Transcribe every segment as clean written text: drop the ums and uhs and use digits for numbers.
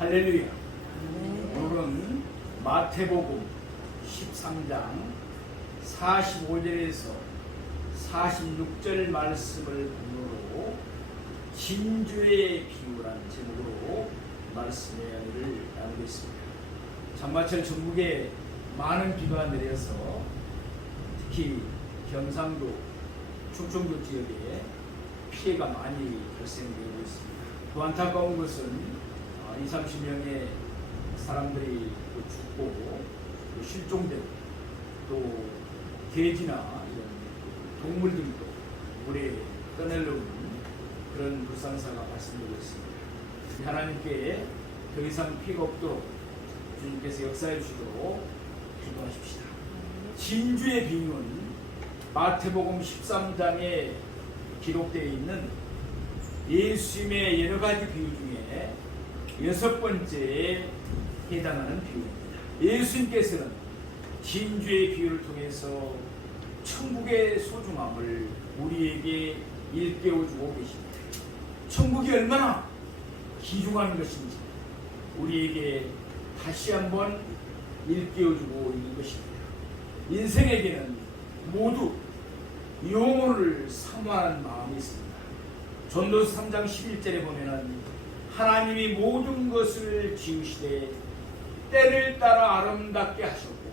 할렐루야. 오늘은 마태복음 13장 45절에서 46절 말씀을 본문으로 진주의 비유라는 제목으로 말씀의 이야기를 나누겠습니다. 장마철 전국에 많은 비가 내려서 특히 경상도, 충청도 지역에 피해가 많이 발생되고 있습니다. 또 안타까운 것은 20-30명의 사람들이 죽고 또 실종되고 또 돼지나 이런 동물들도 물에 떠내려오는 그런 불상사가 발생되고 있습니다. 하나님께 더 이상 피해가 없도록 주님께서 역사해 주시도록 기도하십시다. 진주의 비유는 마태복음 13장에 기록되어 있는 예수님의 여러 가지 비유 중에 6번째에 해당하는 비유입니다. 예수님께서는 진주의 비유를 통해서 천국의 소중함을 우리에게 일깨워주고 계십니다. 천국이 얼마나 귀중한 것인지 우리에게 다시 한번 일깨워주고 있는 것입니다. 인생에게는 모두 영혼을 사모하는 마음이 있습니다. 전도서 3장 11절에 보면은 하나님이 모든 것을 지으시되 때를 따라 아름답게 하셨고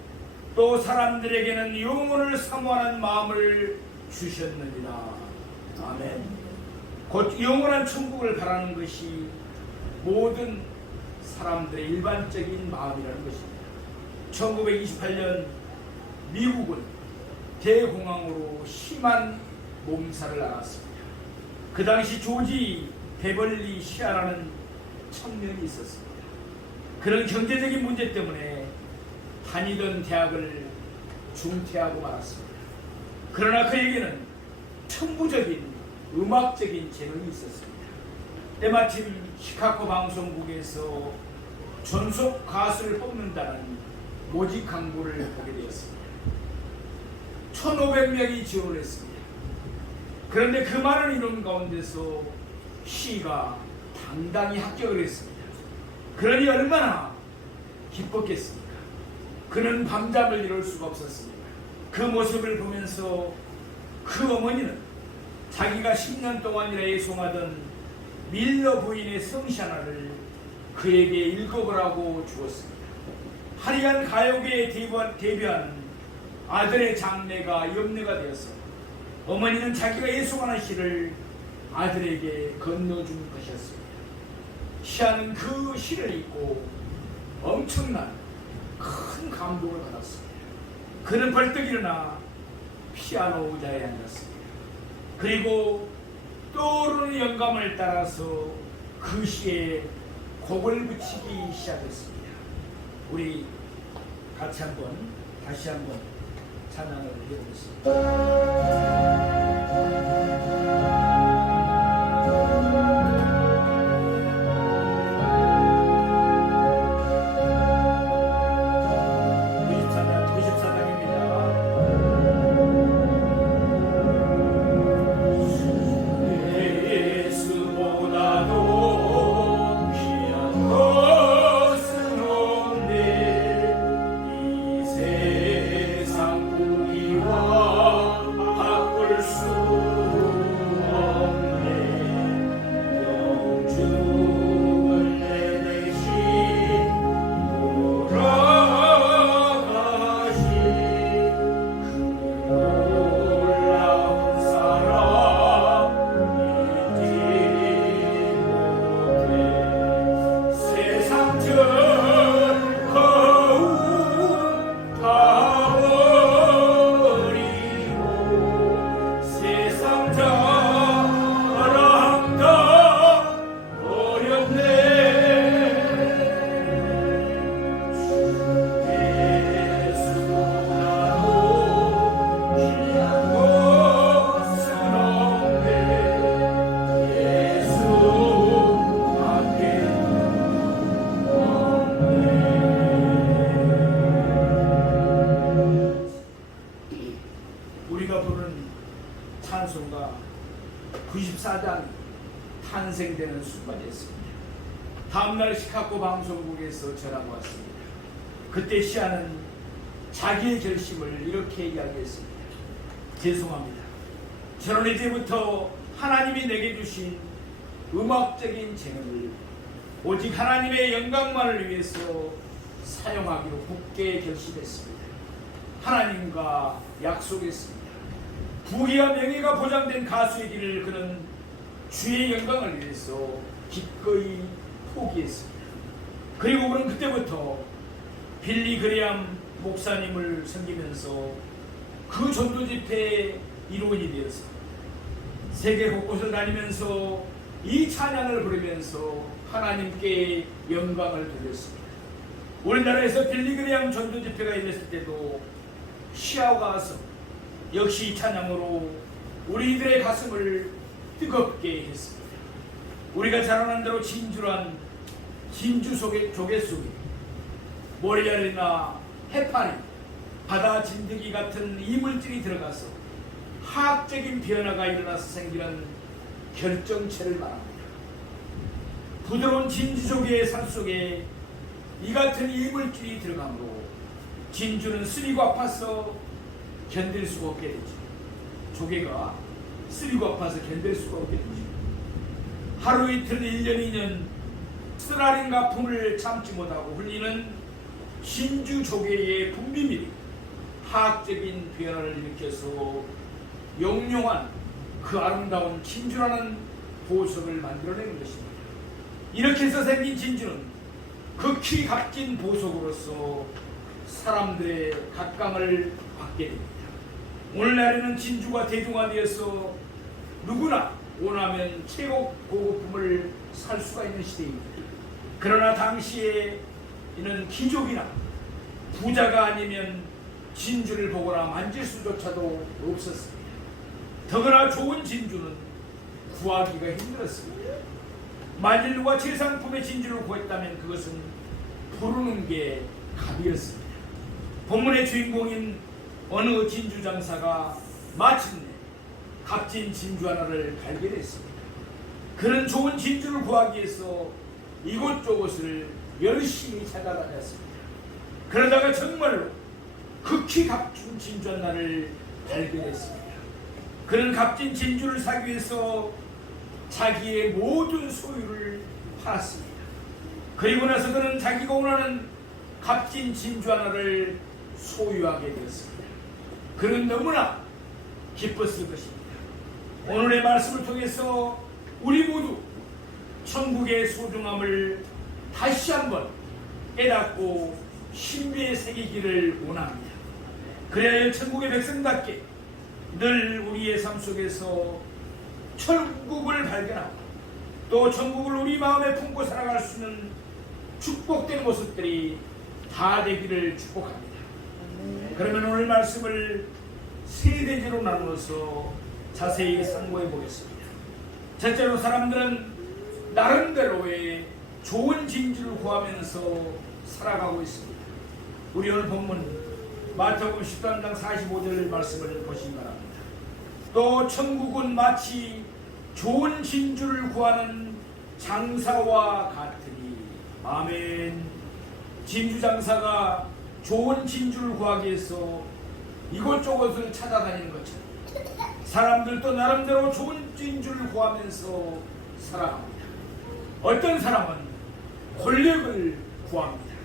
또 사람들에게는 영혼을 사모하는 마음을 주셨느니라. 아멘. 곧 영원한 천국을 바라는 것이 모든 사람들의 일반적인 마음이라는 것입니다. 1928년 미국은 대공황으로 심한 몸살을 앓았습니다. 그 당시 조지 베벌리 시아라는 청년이 있었습니다. 그런 경제적인 문제 때문에 다니던 대학을 중퇴하고 말았습니다. 그러나 그에게는 천부적인 음악적인 재능이 있었습니다. 때마침 시카고 방송국에서 전속 가수를 뽑는다는 모집 광고를 보게 되었습니다. 1,500명이 지원을 했습니다. 그런데 그 많은 인원 가운데서 시가 당당히 합격을 했습니다. 그러니 얼마나 기뻤겠습니까? 그는 밤잠을 이룰 수가 없었습니다. 그 모습을 보면서 그 어머니는 자기가 10년 동안이나 애송하던 밀러 부인의 성시 하나를 그에게 읽어보라고 주었습니다. 화려한 가요계에 데뷔한 아들의 장래가 염려가 되어서 어머니는 자기가 애송하는 시를 아들에게 건너준 것이었습니다. 시아는 그 시를 읽고 엄청난 큰 감동을 받았습니다. 그는 벌떡 일어나 피아노 의자에 앉았습니다. 그리고 떠오르는 영감을 따라서 그 시에 곡을 붙이기 시작했습니다. 우리 같이 다시 한번 찬양을 해보겠습니다. 찬송가 94장 탄생되는 순간이었습니다. 다음날 시카고 방송국에서 전화가 왔습니다. 그때 시아는 자기의 결심을 이렇게 이야기했습니다. 죄송합니다. 저는 이제부터 하나님이 내게 주신 음악적인 재능을 오직 하나님의 영광만을 위해서 사용하기로 굳게 결심했습니다. 하나님과 약속했습니다. 부귀와 명예가 보장된 가수의 길을 그는 주의 영광을 위해서 기꺼이 포기했습니다. 그리고 그는 그때부터 빌리 그레암 목사님을 섬기면서 그 전도 집회의 일원이 되어서 세계 곳곳을 다니면서 이 찬양을 부르면서 하나님께 영광을 돌렸습니다. 우리나라에서 빌리 그레암 전도 집회가 열렸을 때도 시아가 와서 역시 이 찬양으로 우리들의 가슴을 뜨겁게 했습니다. 우리가 잘 아는 대로 진주란 진주 속의 조개 속에 모래알이나 해파리, 바다 진드기 같은 이물질이 들어가서 화학적인 변화가 일어나서 생기는 결정체를 말합니다. 부드러운 진주 조개의 산속에 이 같은 이물질이 들어가므로 진주는 쓰리고 아파서 견딜 수가 없게 되죠. 조개가 쓰리고 아파서 견딜 수가 없게 되죠. 하루 이틀 1년 2년 쓰라린 가품을 참지 못하고 흘리는 진주 조개의 분비물이 화학적인 변화를 일으켜서 용용한 그 아름다운 진주라는 보석을 만들어내는 것입니다. 이렇게 해서 생긴 진주는 극히 값진 보석으로서 사람들의 각광을 받게 됩니다. 오늘날에는 진주가 대중화되어서 누구나 원하면 최고 고급품을 살 수가 있는 시대입니다. 그러나 당시에 이는 귀족이나 부자가 아니면 진주를 보거나 만질 수조차도 없었습니다. 더구나 좋은 진주는 구하기가 힘들었습니다. 만일 누가 최상품의 진주를 구했다면 그것은 부르는 게 값이었습니다. 본문의 주인공인 어느 진주 장사가 마침내 값진 진주 하나를 발견했습니다. 그는 좋은 진주를 구하기 위해서 이곳저곳을 열심히 찾아다녔습니다. 그러다가 정말로 극히 값진 진주 하나를 발견했습니다. 그는 값진 진주를 사기 위해서 자기의 모든 소유를 팔았습니다. 그리고 나서 그는 자기가 원하는 값진 진주 하나를 소유하게 되었습니다. 그는 너무나 기뻤을 것입니다. 오늘의 말씀을 통해서 우리 모두 천국의 소중함을 다시 한번 깨닫고 신비에 새기기를 원합니다. 그래야 천국의 백성답게 늘 우리의 삶 속에서 천국을 발견하고 또 천국을 우리 마음에 품고 살아갈 수 있는 축복된 모습들이 다 되기를 축복합니다. 그러면 오늘 말씀을 세 대지로 나누어서 자세히 상고해 보겠습니다. 첫째로 사람들은 나름대로의 좋은 진주를 구하면서 살아가고 있습니다. 우리 오늘 본문 마태복음 13장 45절 말씀을 보시기 바랍니다. 또 천국은 마치 좋은 진주를 구하는 장사와 같으니. 아멘. 진주 장사가 좋은 진주를 구하기 위해서 이곳저곳을 찾아다니는 것처럼 사람들도 나름대로 좋은 진주를 구하면서 살아갑니다. 어떤 사람은 권력을 구합니다.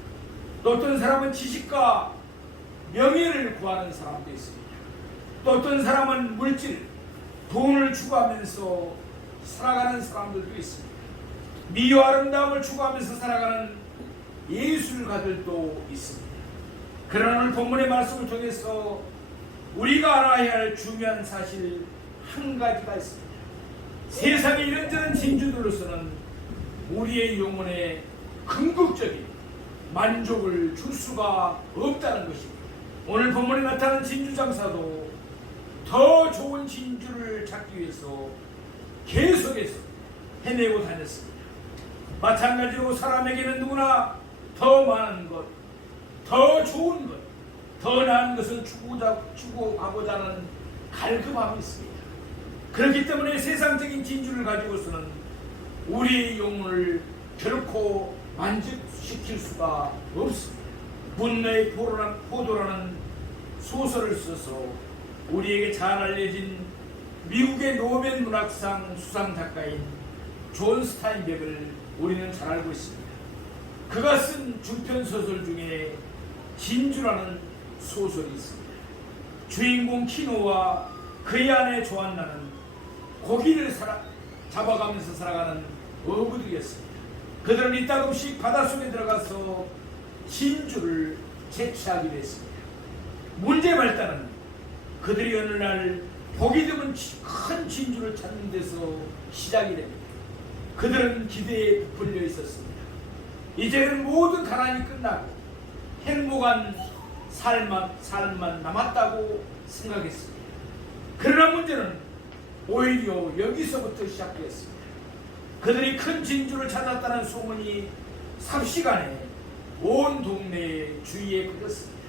또 어떤 사람은 지식과 명예를 구하는 사람도 있습니다. 또 어떤 사람은 물질, 돈을 추구하면서 살아가는 사람들도 있습니다. 미와 아름다움을 추구하면서 살아가는 예술가들도 있습니다. 그러나 오늘 본문의 말씀을 통해서 우리가 알아야 할 중요한 사실 한 가지가 있습니다. 세상의 이런저런 진주들로서는 우리의 영혼에 궁극적인 만족을 줄 수가 없다는 것입니다. 오늘 본문에 나타난 진주 장사도 더 좋은 진주를 찾기 위해서 계속해서 헤매고 다녔습니다. 마찬가지로 사람에게는 누구나 더 많은 것, 더 좋은 것, 더 나은 것을 추구하고자 하는 갈급함이 있습니다. 그렇기 때문에 세상적인 진주를 가지고서는 우리의 영혼을 결코 만족시킬 수가 없습니다. 분노의 포도라는 소설을 써서 우리에게 잘 알려진 미국의 노벨 문학상 수상 작가인 존 스타인백을 우리는 잘 알고 있습니다. 그가 쓴 중편 소설 중에 진주라는 소설이 있습니다. 주인공 키노와 그의 아내 조안나는 고기를 잡아가면서 살아가는 어부들이었습니다. 그들은 이따금씩 바닷속에 들어가서 진주를 채취하기로 했습니다. 문제 발단은 그들이 어느 날 보기 드문 큰 진주를 찾는 데서 시작이 됩니다. 그들은 기대에 부풀려 있었습니다. 이제는 모든 가난이 끝나고 행복한 삶만 남았다고 생각했습니다. 그러나 문제는 오히려 여기서부터 시작되었습니다. 그들이 큰 진주를 찾았다는 소문이 삽시간에 온 동네에 주위에 퍼졌습니다.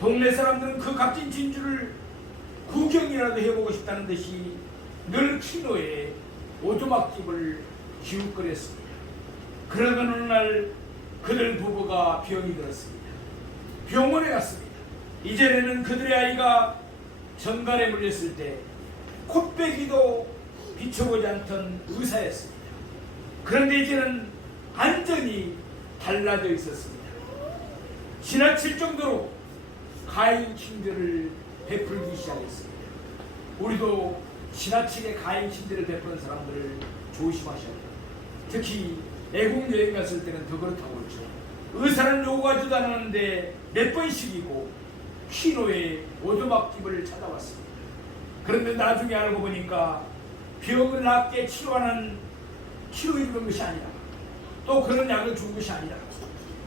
동네 사람들은 그 값진 진주를 구경이라도 해보고 싶다는 듯이 늘 키노에 오두막집을 기웃거렸습니다. 그러던 어느 날 그들 부부가 병이 들었습니다. 병원에 갔습니다. 이전에는 그들의 아이가 정갈에 물렸을 때 콧배기도 비춰보지 않던 의사였습니다. 그런데 이제는 완전히 달라져 있었습니다. 지나칠 정도로 가인 칭들을 베풀기 시작했습니다. 우리도 지나치게 가인 칭들을 베푸는 사람들을 조심하셔야 합니다. 특히 애국 여행 갔을 때는 더 그렇다고 그렇죠. 의사는 요구하지도 않았는데 몇 번씩이고 키노의 오두막집을 찾아왔습니다. 그런데 나중에 알고 보니까 병을 낫게 치료해 주는 것이 아니라 또 그런 약을 준 것이 아니라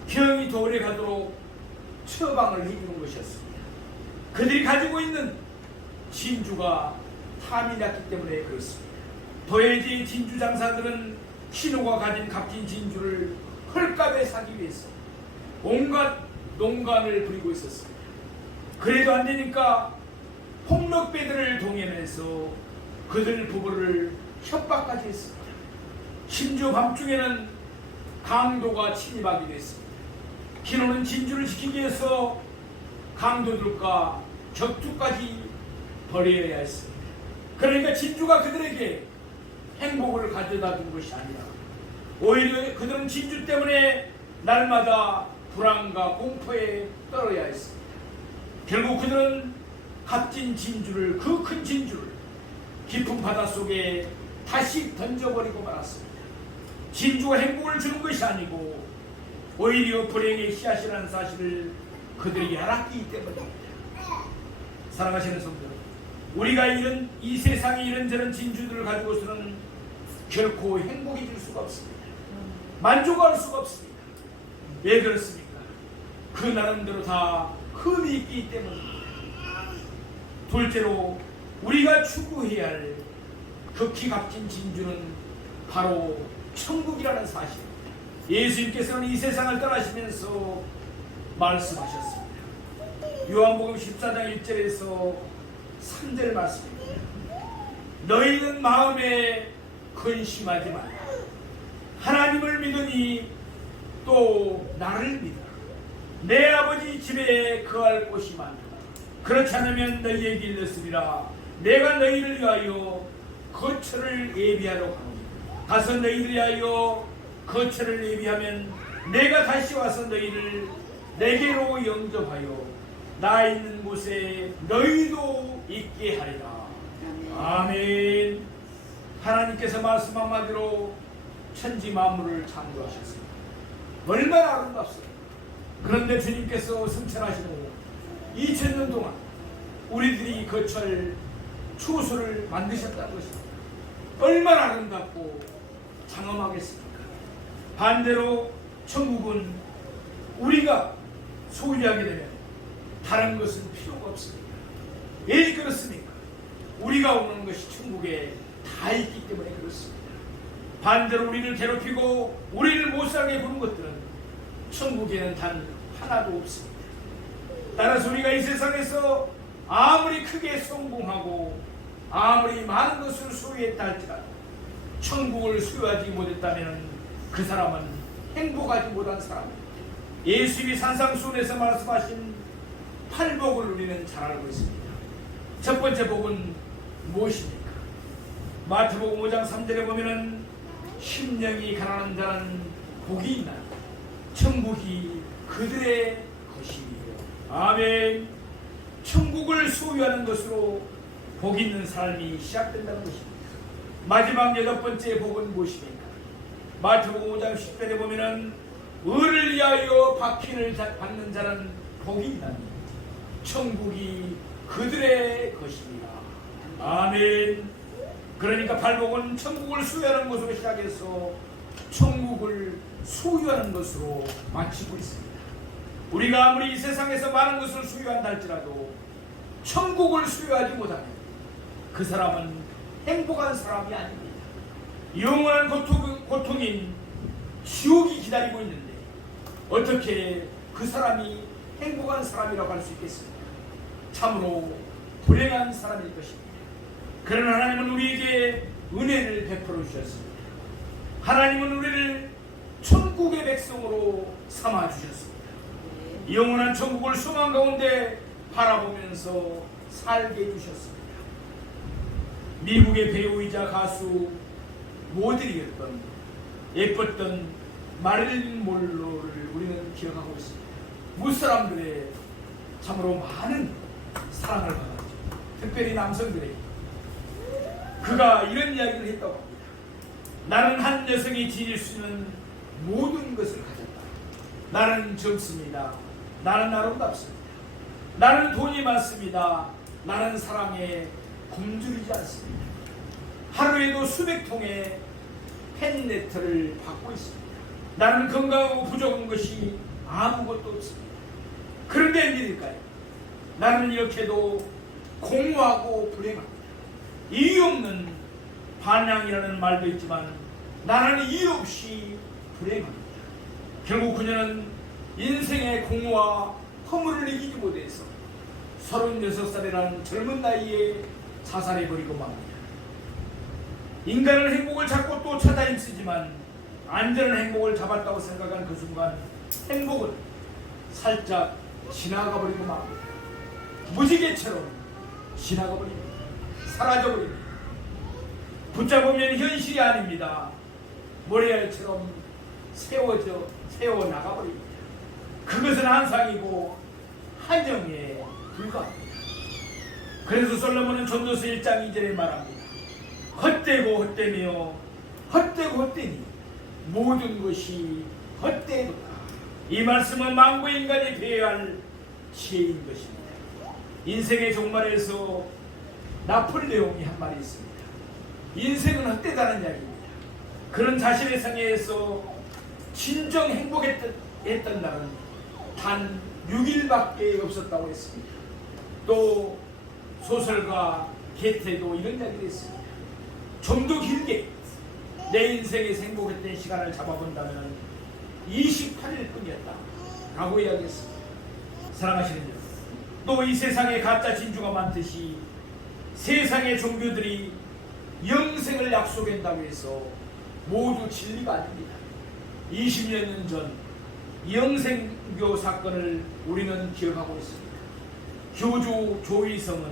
병이 더 오래 가도록 처방을 해주는 것이었습니다. 그들이 가지고 있는 진주가 탐이 났기 때문에 그렇습니다. 도예지 진주 장사들은 키노가 가진 값진 진주를 헐값에 사기 위해서 온갖 농간을 부리고 있었습니다. 그래도 안 되니까 폭력배들을 동원해서 그들 부부를 협박까지 했습니다. 심지어 밤중에는 강도가 침입하기도 했습니다. 키노는 진주를 지키기 위해서 강도들과 격투까지 벌여야 했습니다. 그러니까 진주가 그들에게 행복을 가져다 준 것이 아니라 오히려 그들은 진주 때문에 날마다 불안과 공포에 떨어야 했습니다. 결국 그들은 값진 진주를, 그 큰 진주를 깊은 바닷속에 다시 던져버리고 말았습니다. 진주가 행복을 주는 것이 아니고 오히려 불행의 씨앗이라는 사실을 그들에게 알았기 때문입니다. 사랑하시는 성도, 우리가 이 세상에 이런저런 진주들을 가지고서는 결코 행복해질 수가 없습니다. 만족할 수가 없습니다. 왜 그렇습니까? 그 나름대로 다 흠이 있기 때문입니다. 둘째로 우리가 추구해야 할 극히 값진 진주는 바로 천국이라는 사실입니다. 예수님께서는 이 세상을 떠나시면서 말씀하셨습니다. 요한복음 14장 1절에서 3절 말씀입니다. 너희는 마음에 근심하지 말라. 하나님을 믿으니 또 나를 믿어라. 내 아버지 집에 거할 곳이 많다. 그렇지 않으면 너희에게 일렀으리라. 내가 너희를 위하여 거처를 예비하러 가노니 가서 너희를 위하여 거처를 예비하면 내가 다시 와서 너희를 내게로 영접하여 나 있는 곳에 너희도 있게 하리라. 아멘. 하나님께서 말씀 한마디로 천지 만물을 창조하셨습니다. 얼마나 아름답습니까? 그런데 주님께서 승천하시고 2000년 동안 우리들이 거처할 추수를 만드셨다는 것입니다. 얼마나 아름답고 장엄하겠습니까? 반대로 천국은 우리가 소유하게 되면 다른 것은 필요가 없습니다. 왜 그렇습니까? 우리가 원하는 것이 천국에 다 있기 때문에 그렇습니다. 반대로 우리를 괴롭히고 우리를 못살게 구는 것들은 천국에는 단 하나도 없습니다. 따라서 우리가 이 세상에서 아무리 크게 성공하고 아무리 많은 것을 소유했다 할지라도 천국을 소유하지 못했다면 그 사람은 행복하지 못한 사람입니다. 예수님이 산상수훈에서 말씀하신 8복을 우리는 잘 알고 있습니다. 첫 번째 복은 무엇입니까? 마태복음 5장 3절에 보면은 심령이 가난한 자는 복이 있나니 천국이 그들의 것이니요. 아멘. 천국을 소유하는 것으로 복 있는 삶이 시작된다는 것입니다. 마지막 여덟 번째 복은 무엇입니까? 마태복음 5장 10절에 보면은 의를 위하여 박hin을 받는 자는 복이 있나니 천국이 그들의 것입니다. 아멘. 그러니까 팔복은 천국을 소유하는 것으로 시작해서 천국을 소유하는 것으로 마치고 있습니다. 우리가 아무리 이 세상에서 많은 것을 소유한다 할지라도 천국을 소유하지 못하면 그 사람은 행복한 사람이 아닙니다. 영원한 고통인 지옥이 기다리고 있는데 어떻게 그 사람이 행복한 사람이라고 할 수 있겠습니까? 참으로 불행한 사람일 것입니다. 그러나 하나님은 우리에게 은혜를 베풀어 주셨습니다. 하나님은 우리를 천국의 백성으로 삼아 주셨습니다. 영원한 천국을 소망 가운데 바라보면서 살게 해주셨습니다. 미국의 배우이자 가수 모델이었던 예뻤던 마릴린 monroe를 우리는 기억하고 있습니다. 무사람들의 참으로 많은 사랑을 받았죠. 특별히 남성들에게. 그가 이런 이야기를 했다고 합니다. 나는 한 여성이 지닐 수 있는 모든 것을 가졌다. 나는 젊습니다. 나는 아름답습니다. 나는 돈이 많습니다. 나는 사랑에 굶주리지 않습니다. 하루에도 수백 통의 팬레터를 받고 있습니다. 나는 건강하고 부족한 것이 아무것도 없습니다. 그런데 웬일일까요? 나는 이렇게도 공허하고 불행합니다. 이유 없는 반향이라는 말도 있지만 나는 이유 없이 불행합니다. 결국 그녀는 인생의 공허와 허물을 이기지 못해서 36살이라는 젊은 나이에 자살해버리고 맙니다. 인간은 행복을 찾고 또 찾아 힘쓰지만 안전한 행복을 잡았다고 생각한 그 순간 행복은 살짝 지나가버리고 맙니다. 무지개처럼 지나가버립니다. 사라져버립니다. 붙잡으면 현실이 아닙니다. 모래알처럼 세워나가버립니다. 그것은 한상이고 한정에 불과합니다. 그래서 솔로몬은 전도서 1장 2절에 말합니다. 헛되고 헛되며 헛되고 헛되니 모든 것이 헛되도다. 이 말씀은 만고 인간이 배워야 할 지혜인 것입니다. 인생의 종말에서 나폴레옹이 한 말이 있습니다. 인생은 헛되다는 이야기입니다. 그런 자신의 생애에서 진정 행복했던 날은 단 6일밖에 없었다고 했습니다. 또 소설가 게테도 이런 이야기를 했습니다. 좀 더 길게 내 인생에서 행복했던 시간을 잡아본다면 28일 뿐이었다 라고 이야기했습니다. 사랑하시는 여러분, 또 이 세상에 가짜 진주가 많듯이 세상의 종교들이 영생을 약속한다고 해서 모두 진리가 아닙니다. 20여 년 전 영생교 사건을 우리는 기억하고 있습니다. 교주 조의성은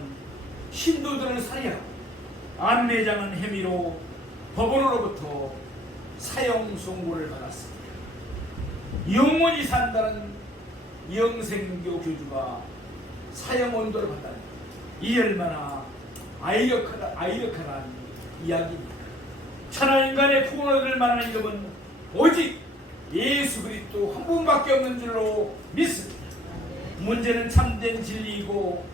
신도들을 살해하고 안내장은 혐의로 법원으로부터 사형 선고를 받았습니다. 영원히 산다는 영생교 교주가 사형 언도를 받다니 이 얼마나 아이러크한 이야기입니다. 천하 인간의 구원을 얻을 만한 이름은 오직 예수 그리스도 한 분밖에 없는 줄로 믿습니다. 문제는 참된 진리이고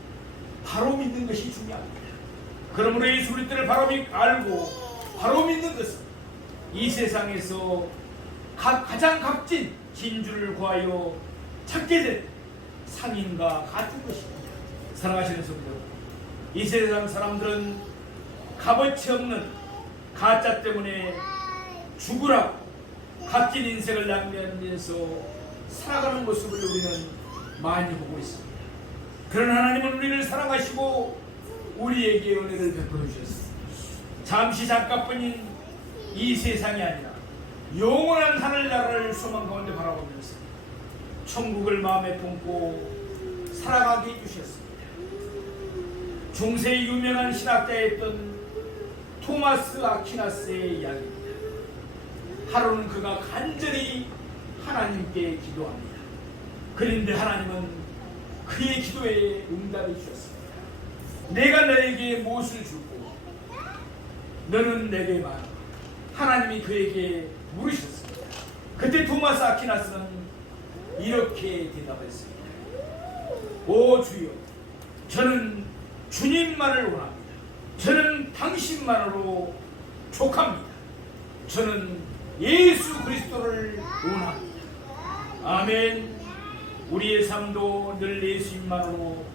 바로 믿는 것이 중요합니다. 그러므로 예수 그리스도를 바로 알고 바로 믿는 것은 이 세상에서 가장 값진 진주를 구하여 찾게 될 상인과 같은 것입니다. 사랑하시는 성도 여러분, 이 세상 사람들은 값어치 없는 가짜 때문에 죽으라고 값진 인생을 낭비하면서 살아가는 모습을 우리는 많이 보고 있습니다. 그런 하나님은 우리를 사랑하시고 우리에게 은혜를 베풀어 주셨습니다. 잠시 잠깐뿐인 이 세상이 아니라 영원한 하늘나라를 소망 가운데 바라보면서 천국을 마음에 품고 살아가게 해주셨습니다. 중세의 유명한 신학자였던 토마스 아퀴나스의 이야기입니다. 하루는 그가 간절히 하나님께 기도합니다. 그런데 하나님은 그의 기도에 응답해 주셨습니다. 내가 너에게 무엇을 줄고 너는 내게 말하라. 하나님이 그에게 물으셨습니다. 그때 토마스 아퀴나스는 이렇게 대답했습니다. 오 주여, 저는 주님만을 원합니다. 저는 당신만으로 족합니다. 저는 예수 그리스도를 원합니다. 아멘. 우리의 삶도 늘 예수님만으로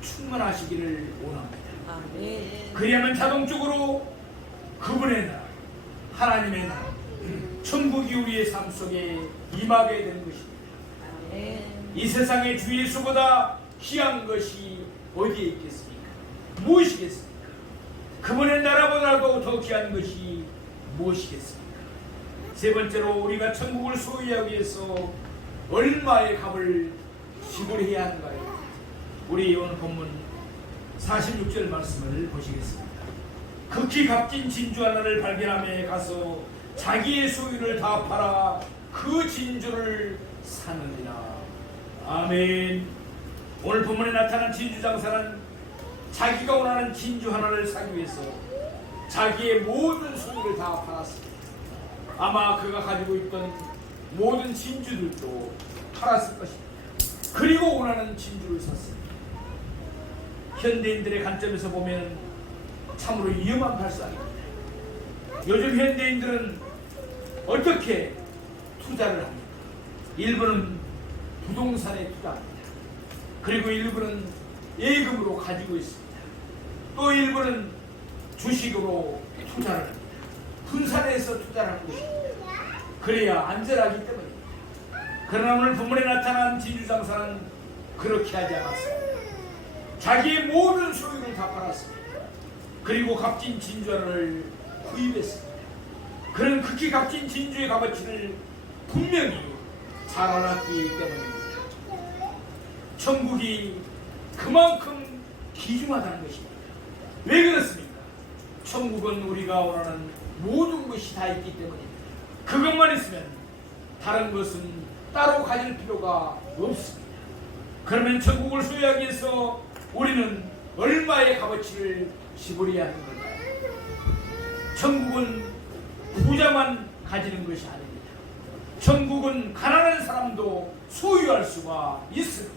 충만하시기를 원합니다. 아멘. 그리하면 자동적으로 그분의 나라, 하나님의 나라, 천국이 우리의 삶 속에 임하게 되는 것입니다. 아멘. 이 세상에 주 예수보다 귀한 것이 어디에 있겠습니까? 무엇이겠습니까? 그분의 나라보다도 더 귀한 것이 무엇이겠습니까? 세 번째로 우리가 천국을 소유하기 위해서 얼마의 값을 지불해야 하는가요? 우리 오늘 본문 46절 말씀을 보시겠습니다. 극히 값진 진주 하나를 발견함에 가서 자기의 소유를 다 팔아 그 진주를 사느니라. 아멘. 오늘 본문에 나타난 진주 장사는 자기가 원하는 진주 하나를 사기 위해서 자기의 모든 소유를 다 팔았습니다. 아마 그가 가지고 있던 모든 진주들도 팔았을 것입니다. 그리고 원하는 진주를 샀습니다. 현대인들의 관점에서 보면 참으로 위험한 발상입니다. 요즘 현대인들은 어떻게 투자를 합니까? 일부는 부동산에 투자합니다. 그리고 일부는 예금으로 가지고 있습니다. 또 일부는 주식으로 투자를 합니다. 분산해서 투자를 하는 것입니다. 그래야 안전하기 때문입니다. 그러나 오늘 본문에 나타난 진주장사는 그렇게 하지 않았습니다. 자기의 모든 소유를 다 팔았습니다. 그리고 값진 진주 하나를 구입했습니다. 그는 극히 값진 진주의 값어치를 분명히 잘 알았기 때문입니다. 천국이 그만큼 귀중하다는 것입니다. 왜 그렇습니까? 천국은 우리가 원하는 모든 것이 다 있기 때문입니다. 그것만 있으면 다른 것은 따로 가질 필요가 없습니다. 그러면 천국을 소유하기 위해서 우리는 얼마의 값어치를 지불해야 하는 걸까요? 천국은 부자만 가지는 것이 아닙니다. 천국은 가난한 사람도 소유할 수가 있습니다.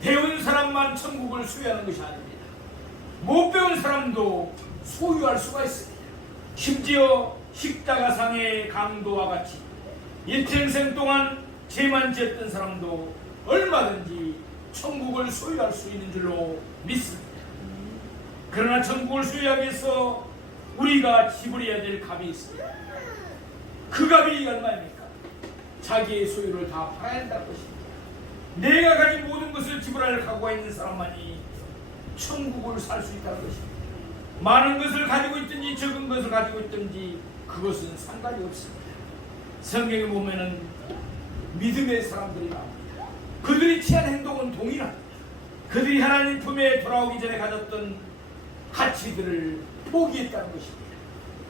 배운 사람만 천국을 소유하는 것이 아닙니다. 못 배운 사람도 소유할 수가 있습니다. 심지어 십자가상의 강도와 같이 일평생 동안 죄만 지었던 사람도 얼마든지 천국을 소유할 수 있는 줄로 믿습니다. 그러나 천국을 소유하기 위해서 우리가 지불해야 될 값이 있습니다. 그 값이 얼마입니까? 자기의 소유를 다 팔아야 한다는 것입니다. 내가 가진 모든 것을 지불할 각오가 있는 사람만이 천국을 살 수 있다는 것입니다. 많은 것을 가지고 있든지 적은 것을 가지고 있든지 그것은 상관이 없습니다. 성경에 보면은 믿음의 사람들이 나옵니다. 그들이 취한 행동은 동일합니다. 그들이 하나님 품에 돌아오기 전에 가졌던 가치들을 포기했다는 것입니다.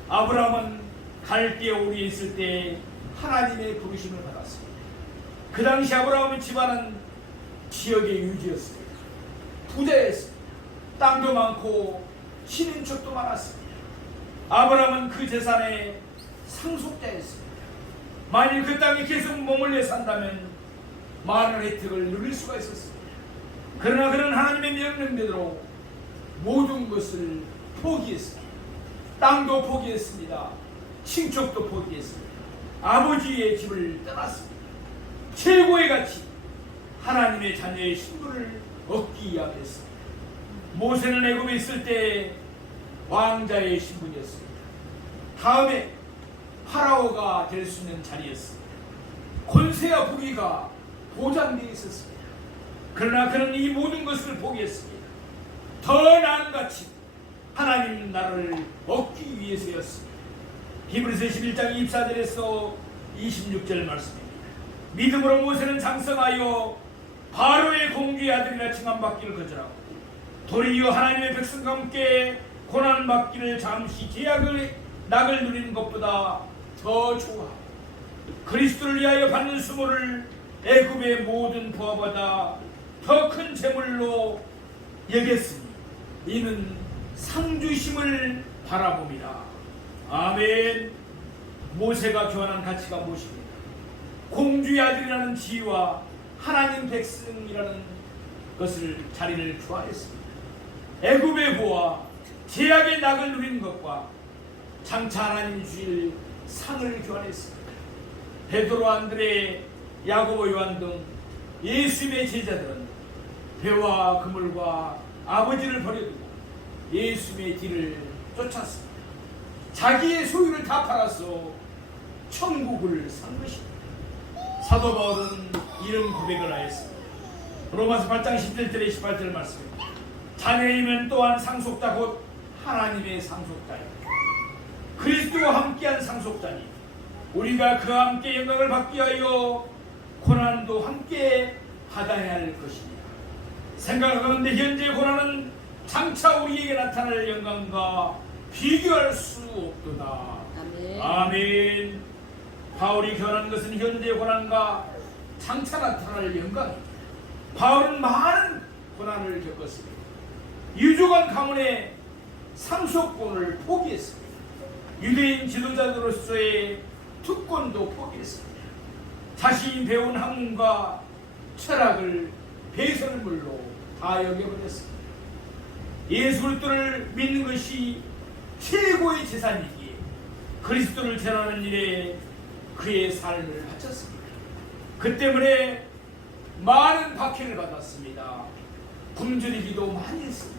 아브라함은 갈대 오리에 있을 때 하나님의 부르심을 받았습니다. 그 당시 아브라함의 집안은 지역의 유지였습니다. 부자였습니다. 땅도 많고 신인척도 많았습니다. 아브라함은 그 재산의 상속자였습니다. 만일 그 땅에 계속 머물러 산다면 많은 혜택을 누릴 수가 있었습니다. 그러나 그는 하나님의 명령대로 모든 것을 포기했습니다. 땅도 포기했습니다. 친척도 포기했습니다. 아버지의 집을 떠났습니다. 최고의 가치, 하나님의 자녀의 신분을 얻기 위함이었습니다. 모세는 애굽에 있을 때 왕자의 신분이었습니다. 다음에 파라오가 될 수 있는 자리였습니다. 권세와 부귀가 보장되어 있었습니다. 그러나 그는 이 모든 것을 포기했습니다. 더 나은 가치, 하나님 나라를 얻기 위해서였습니다. 히브리서 11장 24절에서 26절 말씀입니다. 믿음으로 모세는 장성하여 바로의 공주의 아들이라 칭함받기를 거절하고 도리어 하나님의 백성과 함께 고난받기를 잠시 제약을 낙을 누리는 것보다 더 좋아하고 그리스도를 위하여 받는 수모를 애굽의 모든 부하보다 더 큰 재물로 여겼으니 이는 상주심을 바라봅니다. 아멘. 모세가 교환한 가치가 무엇입니까? 공주의 아들이라는 지위와 하나님 백성이라는 것을 자리를 좋아했습니다. 애굽의 부와 제약의 낙을 누리는 것과 장차 하나님 주실 상을 교환했습니다. 베드로, 안드레, 야고보, 요한 등 예수님의 제자들은 배와 그물과 아버지를 버려두고 예수님의 뒤를 쫓았습니다. 자기의 소유를 다 팔아서 천국을 산 것입니다. 사도 바울은 이런 고백을 하였습니다. 로마서 8장 11절에 18절 말씀입니다. 자녀이면 또한 상속자 곧 하나님의 상속자요 그리스도와 함께한 상속자니 우리가 그와 함께 영광을 받기 위하여 고난도 함께 받아야 할 것입니다. 생각하건대 현재의 고난은 장차 우리에게 나타날 영광과 비교할 수 없도다. 아멘. 아멘. 바울이 교환한 것은 현재의 고난과 장차 나타날 영광입니다. 바울은 많은 고난을 겪었습니다. 유족한 가문의 상속권을 포기했습니다. 유대인 지도자들로서의 특권도 포기했습니다. 자신이 배운 학문과 철학을 배설물로 다 여겨버렸습니다. 예수 그리스도를 믿는 것이 최고의 재산이기에 그리스도를 전하는 일에 그의 삶을 바쳤습니다. 그 때문에 많은 박해를 받았습니다. 굶주리기도 많이 했습니다.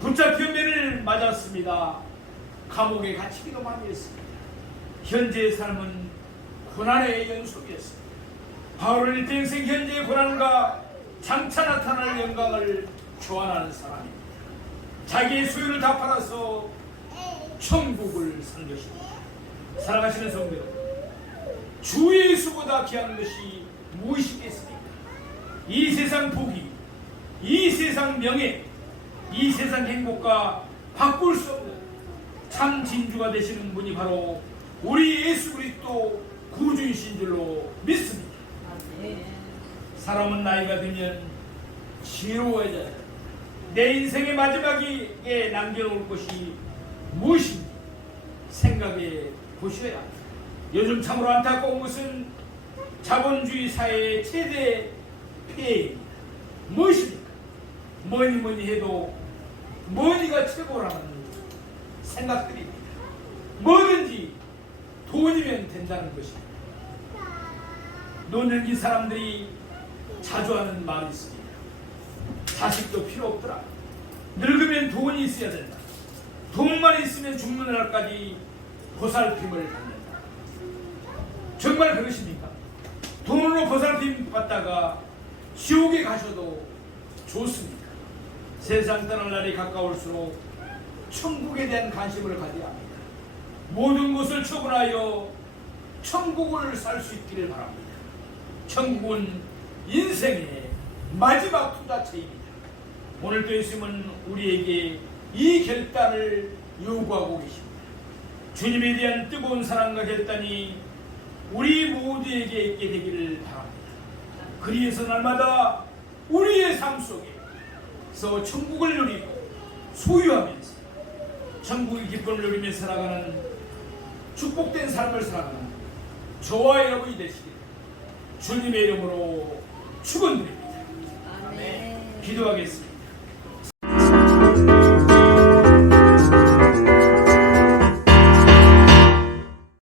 붙잡힌 매를 맞았습니다. 감옥에 갇히기도 많이 했습니다. 현재의 삶은 고난의 연속이었습니다. 바울은 일평생 현재의 고난과 장차 나타날 영광을 교환하는 사람입니다. 자기의 소유를 다 팔아서 천국을 산 것입니다. 사랑하시는 성도 여러분, 주 예수보다 귀한 것이 무엇이겠습니까? 이 세상 부귀, 이 세상 명예, 이 세상 행복과 바꿀 수 없는 참 진주가 되시는 분이 바로 우리 예수 그리스도 구주이신 줄로 믿습니다. 아멘. 사람은 나이가 들면 지루해져야 합니다. 내 인생의 마지막에 남겨놓을 것이 무엇인지 생각해 보셔야 합니다. 요즘 참으로 안타까운 것은 자본주의 사회의 최대 폐해입니다. 무엇입니까? 뭐니 해도 머니가 최고라는 생각들입니다. 뭐든지 돈이면 된다는 것입니다. 노년기 사람들이 자주 하는 말이 있습니다. 자식도 필요 없더라. 늙으면 돈이 있어야 된다. 돈만 있으면 죽는 날까지 보살핌을 받는다. 정말 그것입니까? 돈으로 보살핌 받다가 지옥에 가셔도 좋습니까? 세상 떠날 날이 가까울수록 천국에 대한 관심을 가져야 합니다. 모든 것을 처분하여 천국을 살 수 있기를 바랍니다. 천국은 인생의 마지막 투자처입니다. 오늘도 예수님은 우리에게 이 결단을 요구하고 계십니다. 주님에 대한 뜨거운 사랑과 결단이 우리 모두에게 있게 되기를 바랍니다. 그리해서 날마다 우리의 삶 속에서 천국을 누리고 소유하면서 천국의 기쁨을 누리며 살아가는 축복된 삶을 살아가는 저와 여러분이 되시기를 주님의 이름으로 축원드립니다. 아멘. 기도하겠습니다.